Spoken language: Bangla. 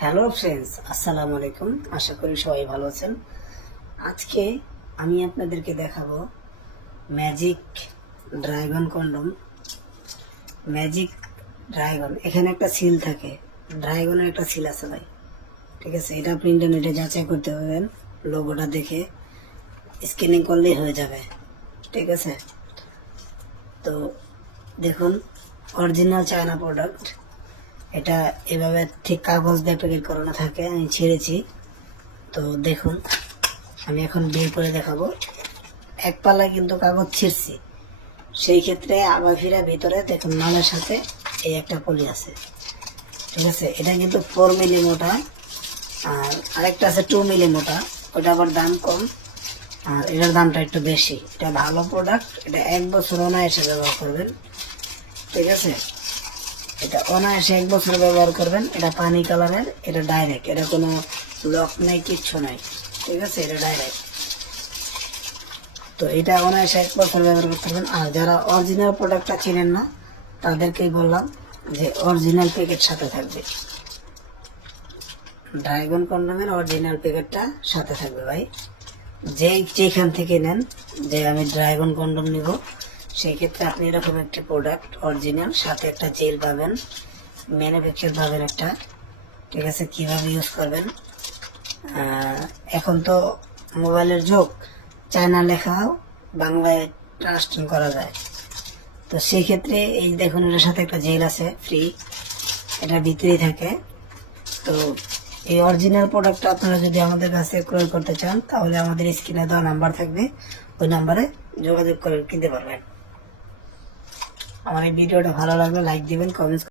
হ্যালো ফ্রেন্ডস, আসসালামু আলাইকুম। আশা করি সবাই ভালো আছেন। আজকে আমি আপনাদেরকে দেখাবো magic dragon condom. Magic dragon, এখানে একটা সিল থাকে, ড্রাগনের একটা সিল আছে ভাই, ঠিক আছে। এটা আপনি ইন্টারনেটে যাচাই করতে পারবেন, লোগোটা দেখে স্ক্যানিং করলেই হয়ে যাবে, ঠিক আছে। তো দেখুন, অরিজিনাল চায়না প্রোডাক্ট। এটা এভাবে ঠিক কাগজ দিয়ে প্যাকেট করানো থাকে, আমি ছেড়েছি। তো দেখুন, আমি এখন বের করে দেখাবো। এক পাল্লায় কিন্তু কাগজ ছিঁড়ছি, সেই ক্ষেত্রে আবার ফিরা ভিতরে দেখুন মালের সাথে এই একটা পলি আছে, ঠিক আছে। এটা কিন্তু 4 মিলি মোটা, আর আরেকটা আছে 2 মিলি মোটা, ওটা আবার দাম কম, আর এটার দামটা একটু বেশি। এটা ভালো প্রোডাক্ট, এটা 1 বছর অনায়াসে ব্যবহার করবেন, ঠিক আছে। এটা অনায়াসে 1 বছর ব্যবহার করবেন। এটা পানি কালারের, এটা ডাইরেক্ট, এটা কোনো লক নাই, কিচ্ছু নাই, ঠিক আছে। এটা ডাইরেক্ট, তো এটা অনায়াসে 1 বছর ব্যবহার করতে পারবেন। আর যারা অরিজিনাল প্রোডাক্টটা চিনেন না, তাদেরকেই বললাম যে অরিজিনাল প্যাকেট সাথে থাকবে, ড্রাগন কন্ডমের অরিজিনাল প্যাকেটটা সাথে থাকবে ভাই। যেখান থেকে নেন, যে আমি ড্রাগন কন্ডম নিব, সেই ক্ষেত্রে আপনি এরকম একটি প্রোডাক্ট অরিজিনাল সাথে একটা জেল পাবেন, ম্যানুফ্যাকচার পাবেন একটা, ঠিক আছে। কিভাবে ইউজ করবেন, এখন তো মোবাইলের যুগ, চায়না লেখাও বাংলায় ট্রান্সলেশন করা যায়। তো সেই ক্ষেত্রে এই দেখুন, এটার সাথে একটা জেল আছে ফ্রি, এটা ভিতরেই থাকে। তো এই অরিজিনাল প্রোডাক্টটা আপনারা যদি আমাদের কাছে ক্রয় করতে চান, তাহলে আমাদের স্ক্রিনে দেওয়া নাম্বার থাকবে, ওই নাম্বারে যোগাযোগ করে কিনতে পারবেন। আমার এই ভিডিওটা ভালো লাগলে লাইক দিবেন, কমেন্টস